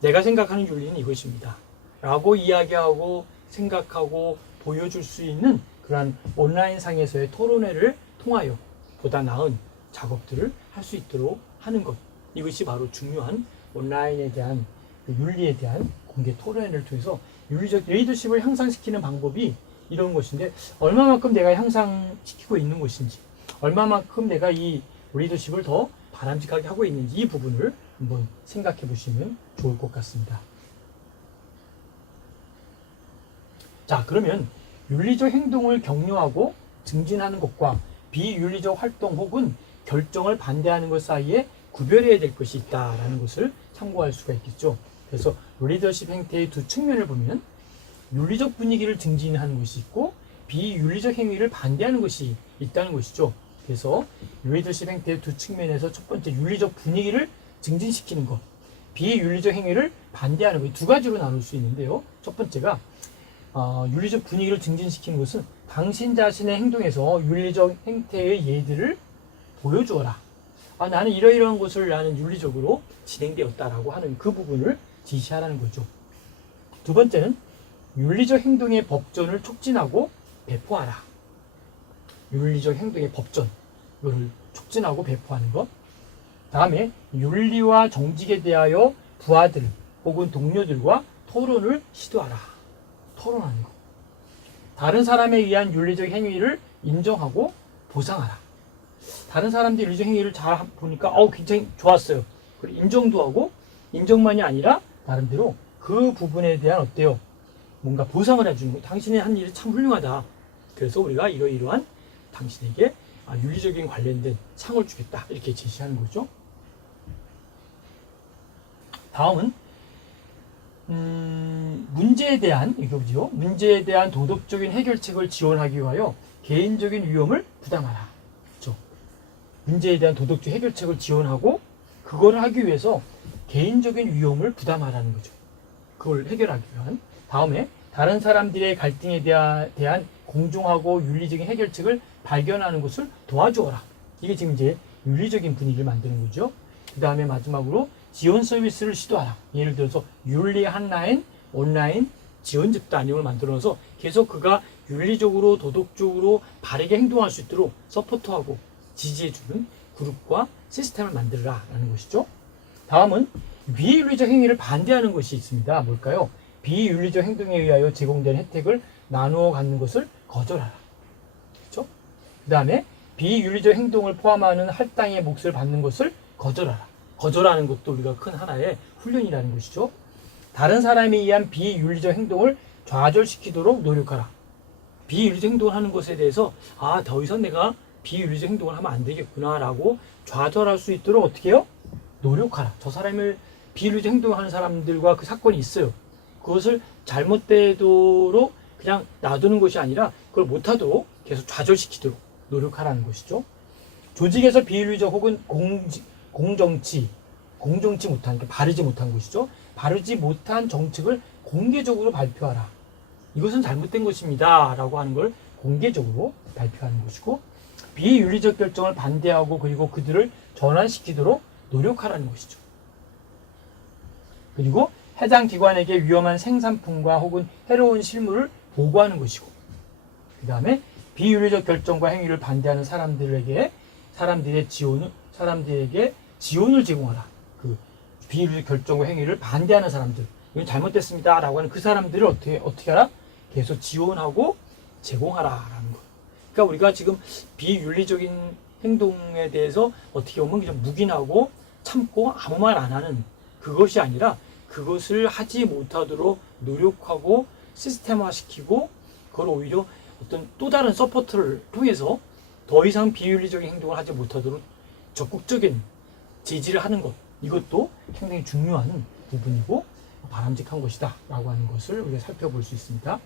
내가 생각하는 윤리는 이것입니다. 라고 이야기하고 생각하고 보여줄 수 있는 그러한 온라인 상에서의 토론회를 통하여 보다 나은 작업들을 할 수 있도록 하는 것. 이것이 바로 중요한 온라인에 대한 윤리에 대한 공개 토론회를 통해서 윤리적 리더십을 향상시키는 방법이 이런 것인데 얼마만큼 내가 향상시키고 있는 것인지 얼마만큼 내가 이 리더십을 더 바람직하게 하고 있는지 이 부분을 한번 생각해 보시면 좋을 것 같습니다. 자, 그러면 윤리적 행동을 격려하고 증진하는 것과 비윤리적 활동 혹은 결정을 반대하는 것 사이에 구별해야 될 것이 있다라는 것을 참고할 수가 있겠죠. 그래서 리더십 행태의 두 측면을 보면 윤리적 분위기를 증진하는 것이 있고 비윤리적 행위를 반대하는 것이 있다는 것이죠. 그래서 리더십 행태의 두 측면에서 첫 번째 윤리적 분위기를 증진시키는 것, 비윤리적 행위를 반대하는 것, 두 가지로 나눌 수 있는데요. 첫 번째가 윤리적 분위기를 증진시키는 것은 당신 자신의 행동에서 윤리적 행태의 예들을 보여주어라. 아, 나는 이러이러한 것을 나는 윤리적으로 진행되었다라고 하는 그 부분을 지시하라는 거죠. 두 번째는 윤리적 행동의 법전을 촉진하고 배포하라. 윤리적 행동의 법전, 이거를 촉진하고 배포하는 것. 다음에 윤리와 정직에 대하여 부하들 혹은 동료들과 토론을 시도하라. 토론하는 거. 다른 사람에 의한 윤리적 행위를 인정하고 보상하라. 다른 사람들이 윤리적 행위를 잘 보니까 굉장히 좋았어요. 그리고 인정도 하고, 인정만이 아니라 나름대로 그 부분에 대한 어때요? 뭔가 보상을 해주는 거. 당신의 한 일이 참 훌륭하다. 그래서 우리가 이러이러한 당신에게 윤리적인 관련된 상을 주겠다. 이렇게 제시하는 거죠. 다음은 문제에 대한 이거죠. 문제에 대한 도덕적인 해결책을 지원하기 위하여 개인적인 위험을 부담하라. 그렇죠? 문제에 대한 도덕적 해결책을 지원하고 그걸 하기 위해서 개인적인 위험을 부담하라는 거죠. 그걸 해결하기 위한. 다음에 다른 사람들의 갈등에 대한 공정하고 윤리적인 해결책을 발견하는 것을 도와주어라. 이게 지금 이제 윤리적인 분위기를 만드는 거죠. 그 다음에 마지막으로 지원 서비스를 시도하라. 예를 들어서 윤리 한라인, 온라인 지원 집단을 만들어서 계속 그가 윤리적으로 도덕적으로 바르게 행동할 수 있도록 서포트하고 지지해주는 그룹과 시스템을 만들라라는 것이죠. 다음은 비윤리적 행위를 반대하는 것이 있습니다. 뭘까요? 비윤리적 행동에 의하여 제공된 혜택을 나누어 갖는 것을 거절하라. 그렇죠? 그 다음에 비윤리적 행동을 포함하는 할당의 몫을 받는 것을 거절하라. 거절하는 것도 우리가 큰 하나의 훈련이라는 것이죠. 다른 사람에 의한 비윤리적 행동을 좌절시키도록 노력하라. 비윤리적 행동을 하는 것에 대해서 더 이상 내가 비윤리적 행동을 하면 안 되겠구나 라고 좌절할 수 있도록 어떻게 해요? 노력하라. 저 사람을 비윤리적 행동을 하는 사람들과 그 사건이 있어요. 그것을 잘못되도록 그냥 놔두는 것이 아니라 그걸 못하도록 계속 좌절시키도록 노력하라는 것이죠. 조직에서 비윤리적 혹은 공정치 못한, 바르지 못한 것이죠. 바르지 못한 정책을 공개적으로 발표하라. 이것은 잘못된 것입니다. 라고 하는 걸 공개적으로 발표하는 것이고, 비윤리적 결정을 반대하고 그리고 그들을 전환시키도록 노력하라는 것이죠. 그리고 해당 기관에게 위험한 생산품과 혹은 해로운 실물을 보고하는 것이고, 그 다음에 비윤리적 결정과 행위를 반대하는 사람들에게 지원을 제공하라. 그 비윤리적 결정과 행위를 반대하는 사람들, 이건 잘못됐습니다 라고 하는 그 사람들을 어떻게 하라? 계속 지원하고 제공하라라는 거. 그러니까 우리가 지금 비윤리적인 행동에 대해서 어떻게 보면 그냥 묵인하고 참고 아무 말 안 하는 그것이 아니라 그것을 하지 못하도록 노력하고 시스템화시키고 그걸 오히려 어떤 또 다른 서포트를 통해서 더 이상 비윤리적인 행동을 하지 못하도록 적극적인 제지를 하는 것, 이것도 상당히 중요한 부분이고 바람직한 것이다 라고 하는 것을 우리가 살펴볼 수 있습니다.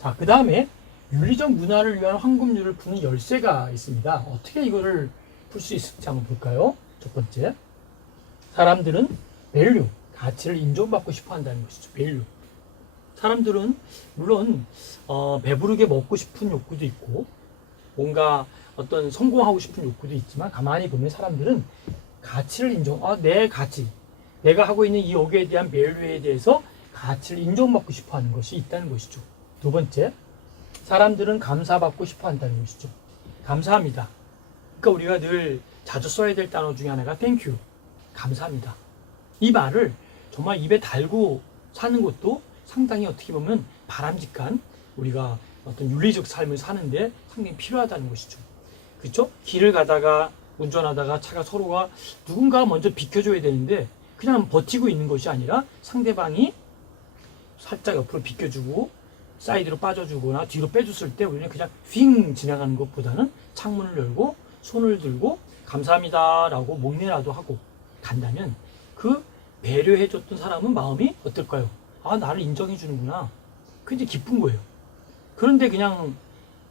자, 그 다음에 윤리적 문화를 위한 황금률을 푸는 열쇠가 있습니다. 어떻게 이거를 풀 수 있을지 한번 볼까요? 첫 번째, 사람들은 밸류, 가치를 인정받고 싶어 한다는 것이죠. 밸류. 사람들은 물론 배부르게 먹고 싶은 욕구도 있고 뭔가 어떤 성공하고 싶은 욕구도 있지만 가만히 보면 사람들은 가치를 내 가치, 내가 하고 있는 이 여기에 대한 밸류에 대해서 가치를 인정받고 싶어 하는 것이 있다는 것이죠. 두 번째, 사람들은 감사받고 싶어 한다는 것이죠. 감사합니다. 그러니까 우리가 늘 자주 써야 될 단어 중에 하나가 thank you, 감사합니다. 이 말을 정말 입에 달고 사는 것도 상당히 어떻게 보면 바람직한 우리가 어떤 윤리적 삶을 사는데 상당히 필요하다는 것이죠. 그렇죠? 길을 가다가 운전하다가 차가 서로가 누군가 먼저 비켜줘야 되는데 그냥 버티고 있는 것이 아니라 상대방이 살짝 옆으로 비켜주고 사이드로 빠져주거나 뒤로 빼줬을 때 우리는 그냥 휙 지나가는 것보다는 창문을 열고 손을 들고 감사합니다 라고 목례라도 하고 간다면 그 배려해줬던 사람은 마음이 어떨까요? 나를 인정해 주는구나. 굉장히 기쁜 거예요. 그런데 그냥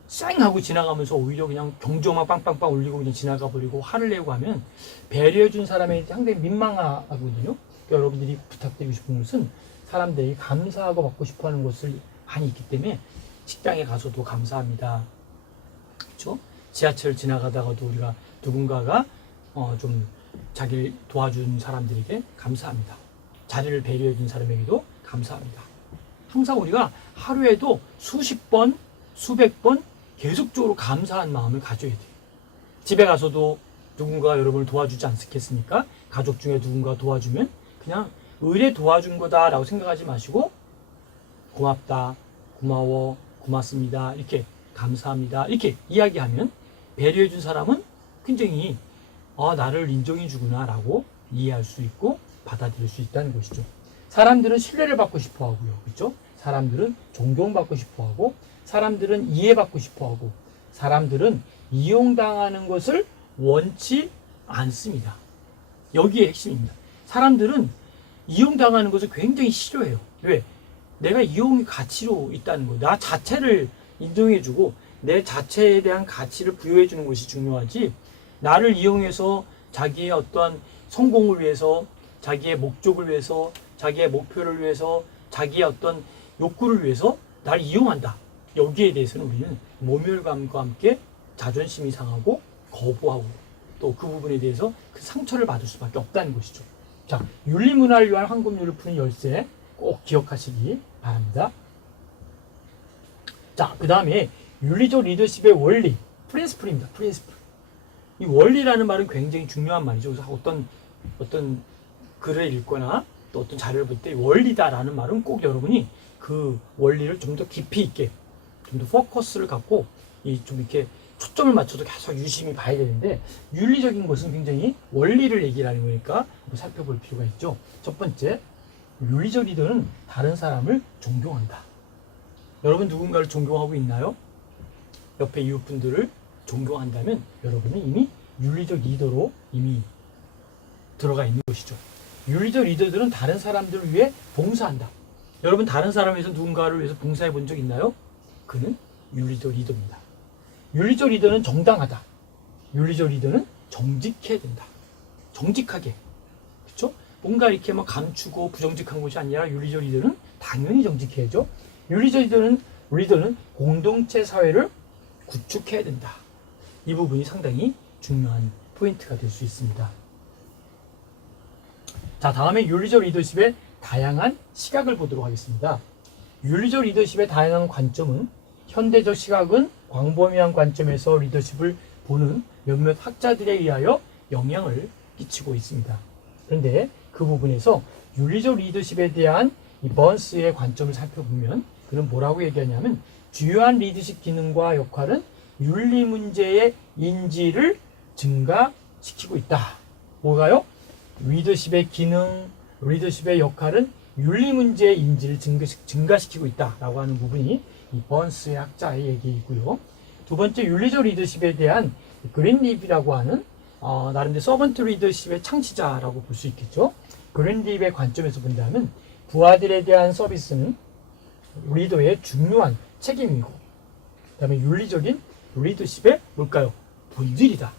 쌩 하고 지나가면서 오히려 그냥 경조막 빵빵빵 울리고 그냥 지나가 버리고 화를 내고 하면 배려해 준 사람이 상당히 민망하거든요. 그러니까 여러분들이 부탁드리고 싶은 것은 사람들이 감사하고 받고 싶어 하는 것을 많이 있기 때문에 식당에 가서도 감사합니다. 그렇죠? 지하철 지나가다가도 우리가 누군가가 좀 자기를 도와준 사람들에게 감사합니다. 자리를 배려해 준 사람에게도 감사합니다. 항상 우리가 하루에도 수십 번, 수백 번 계속적으로 감사한 마음을 가져야 돼요. 집에 가서도 누군가 여러분을 도와주지 않겠습니까? 가족 중에 누군가 도와주면 그냥 의뢰 도와준 거다라고 생각하지 마시고 고맙다, 고마워, 고맙습니다, 이렇게 감사합니다 이렇게 이야기하면 배려해 준 사람은 굉장히 나를 인정해 주구나 라고 이해할 수 있고 받아들일 수 있다는 것이죠. 사람들은 신뢰를 받고 싶어 하고요. 그렇죠? 사람들은 존경받고 싶어 하고 사람들은 이해받고 싶어 하고 사람들은 이용당하는 것을 원치 않습니다. 여기에 핵심입니다. 사람들은 이용당하는 것을 굉장히 싫어해요. 왜? 내가 이용의 가치로 있다는 거예요. 나 자체를 인정해주고 내 자체에 대한 가치를 부여해주는 것이 중요하지, 나를 이용해서 자기의 어떤 성공을 위해서, 자기의 목적을 위해서, 자기의 목표를 위해서, 자기의 어떤 욕구를 위해서 나를 이용한다. 여기에 대해서는 우리는 모멸감과 함께 자존심이 상하고 거부하고 또 그 부분에 대해서 그 상처를 받을 수밖에 없다는 것이죠. 자, 윤리문화를 위한 황금률을 푸는 열쇠 꼭 기억하시기 바랍니다. 자, 그 다음에 윤리적 리더십의 원리, 프린시플입니다. 프린시플. 이 원리라는 말은 굉장히 중요한 말이죠. 그래서 어떤 글을 읽거나 또 어떤 자료를 볼 때 원리다라는 말은 꼭 여러분이 그 원리를 좀 더 깊이 있게, 좀 더 포커스를 갖고 좀 이렇게 초점을 맞춰서 계속 유심히 봐야 되는데, 윤리적인 것은 굉장히 원리를 얘기하는 거니까 한번 살펴볼 필요가 있죠. 첫 번째, 윤리적 리더는 다른 사람을 존경한다. 여러분 누군가를 존경하고 있나요? 옆에 이웃분들을 존경한다면 여러분은 이미 윤리적 리더로 이미 들어가 있는 것이죠. 윤리적 리더들은 다른 사람들을 위해 봉사한다. 여러분 다른 사람을 위해서 누군가를 위해서 봉사해 본 적 있나요? 그는 윤리적 리더입니다. 윤리적 리더는 정당하다. 윤리적 리더는 정직해야 된다. 정직하게. 그렇죠? 뭔가 이렇게 막 감추고 부정직한 것이 아니라 윤리적 리더는 당연히 정직해야죠. 윤리적 리더는 공동체 사회를 구축해야 된다. 이 부분이 상당히 중요한 포인트가 될 수 있습니다. 자, 다음에 윤리적 리더십의 다양한 시각을 보도록 하겠습니다. 윤리적 리더십의 다양한 관점은 현대적 시각은 광범위한 관점에서 리더십을 보는 몇몇 학자들에 의하여 영향을 끼치고 있습니다. 그런데 그 부분에서 윤리적 리더십에 대한 이 번스의 관점을 살펴보면 그는 뭐라고 얘기하냐면, 주요한 리더십 기능과 역할은 윤리 문제의 인지를 증가시키고 있다. 뭐가요? 리더십의 기능, 리더십의 역할은 윤리 문제의 인지를 증가시키고 있다라고 하는 부분이 이 번스의 학자의 얘기이고요. 두 번째, 윤리적 리더십에 대한 그린립이라고 하는 나름대로 서번트 리더십의 창시자라고 볼 수 있겠죠. 그린립의 관점에서 본다면 부하들에 대한 서비스는 리더의 중요한 책임이고, 그 다음에 윤리적인 리더십의 뭘까요? 본질이다.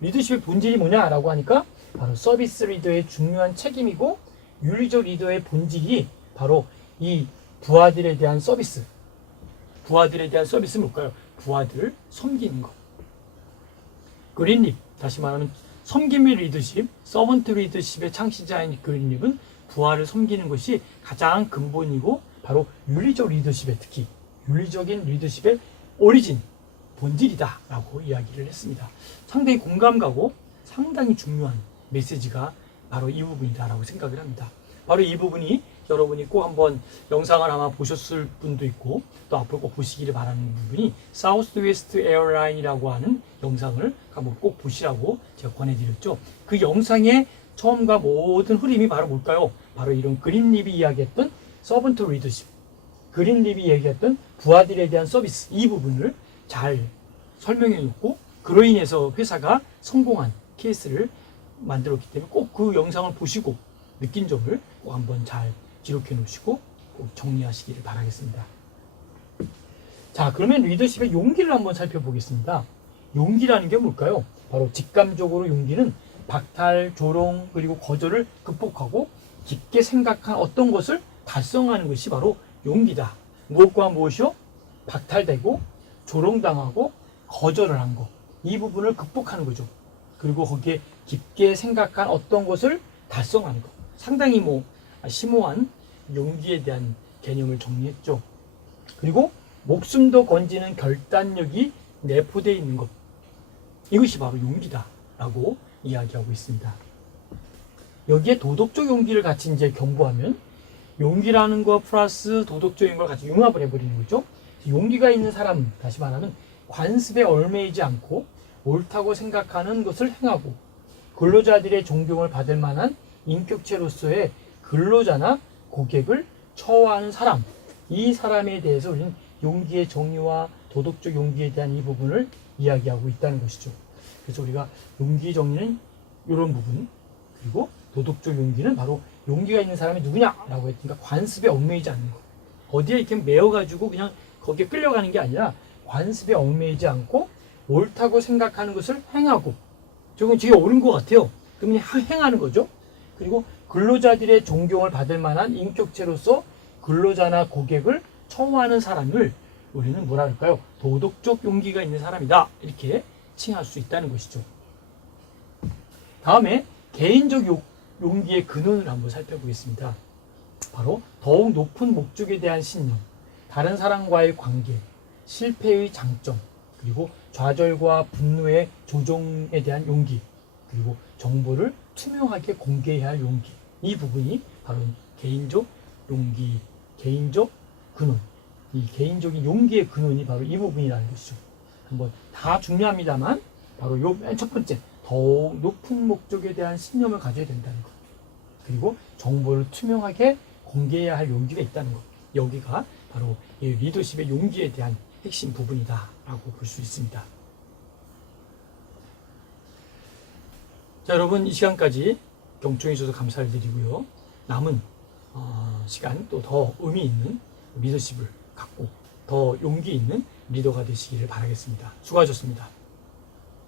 리더십의 본질이 뭐냐라고 하니까 바로 서비스 리더의 중요한 책임이고, 윤리적 리더의 본질이 바로 이 부하들에 대한 서비스. 부하들에 대한 서비스는 뭘까요? 부하들을 섬기는 것. 그린립, 다시 말하면 섬김의 리더십, 서번트 리더십의 창시자인 그린립은 부하를 섬기는 것이 가장 근본이고 바로 윤리적 리더십의, 특히 윤리적인 리더십의 오리진, 본질이다 라고 이야기를 했습니다. 상당히 공감 가고 상당히 중요한 메시지가 바로 이 부분이다 라고 생각을 합니다. 바로 이 부분이 여러분이 꼭 한번 영상을 아마 보셨을 분도 있고 또 앞으로 꼭 보시기를 바라는 부분이 사우스웨스트 에어라인이라고 하는 영상을 한번 꼭 보시라고 제가 권해드렸죠. 그 영상의 처음과 모든 흐름이 바로 뭘까요? 바로 이런 그린립이 이야기했던 서번트 리더십, 그린립이 얘기했던 부하들에 대한 서비스, 이 부분을 잘 설명해 놓고 그로 인해서 회사가 성공한 케이스를 만들었기 때문에 꼭 그 영상을 보시고 느낀 점을 꼭 한번 잘 기록해 놓으시고 꼭 정리하시기를 바라겠습니다. 자, 그러면 리더십의 용기를 한번 살펴보겠습니다. 용기라는 게 뭘까요? 바로 직감적으로 용기는 박탈, 조롱, 그리고 거절을 극복하고 깊게 생각한 어떤 것을 달성하는 것이 바로 용기다. 무엇과 무엇이요? 박탈되고 조롱당하고 거절을 한 것. 이 부분을 극복하는 거죠. 그리고 거기에 깊게 생각한 어떤 것을 달성하는 것. 상당히 심오한 용기에 대한 개념을 정리했죠. 그리고 목숨도 건지는 결단력이 내포되어 있는 것. 이것이 바로 용기다라고 이야기하고 있습니다. 여기에 도덕적 용기를 같이 이제 겸부하면 용기라는 거 플러스 도덕적 용기를 같이 융합을 해버리는 거죠. 용기가 있는 사람, 다시 말하면 관습에 얽매이지 않고 옳다고 생각하는 것을 행하고 근로자들의 존경을 받을 만한 인격체로서의 근로자나 고객을 처우하는 사람, 이 사람에 대해서 우리는 용기의 정의와 도덕적 용기에 대한 이 부분을 이야기하고 있다는 것이죠. 그래서 우리가 용기 정의는 이런 부분, 그리고 도덕적 용기는 바로 용기가 있는 사람이 누구냐라고 했으니까 관습에 얽매이지 않는 것. 어디에 이렇게 매여가지고 그냥 거기에 끌려가는 게 아니라 관습에 얽매이지 않고 옳다고 생각하는 것을 행하고, 조금 되게 옳은 것 같아요. 그러면 행하는 거죠. 그리고 근로자들의 존경을 받을 만한 인격체로서 근로자나 고객을 처우하는 사람을 우리는 뭐라 할까요? 도덕적 용기가 있는 사람이다, 이렇게 칭할 수 있다는 것이죠. 다음에 개인적 용기의 근원을 한번 살펴보겠습니다. 바로 더욱 높은 목적에 대한 신념, 다른 사람과의 관계, 실패의 장점, 그리고 좌절과 분노의 조정에 대한 용기, 그리고 정보를 투명하게 공개해야 할 용기, 이 부분이 바로 개인적 용기, 개인적 근원, 이 개인적인 용기의 근원이 바로 이 부분이라는 것이죠. 한번 다 중요합니다만 바로 요 맨 첫 번째, 더욱 높은 목적에 대한 신념을 가져야 된다는 것, 그리고 정보를 투명하게 공개해야 할 용기가 있다는 것, 여기가 바로 이 리더십의 용기에 대한 핵심 부분이다 라고 볼 수 있습니다. 자, 여러분, 이 시간까지 경청해 주셔서 감사를 드리고요. 남은 시간 또 더 의미 있는 리더십을 갖고 더 용기 있는 리더가 되시기를 바라겠습니다. 수고하셨습니다.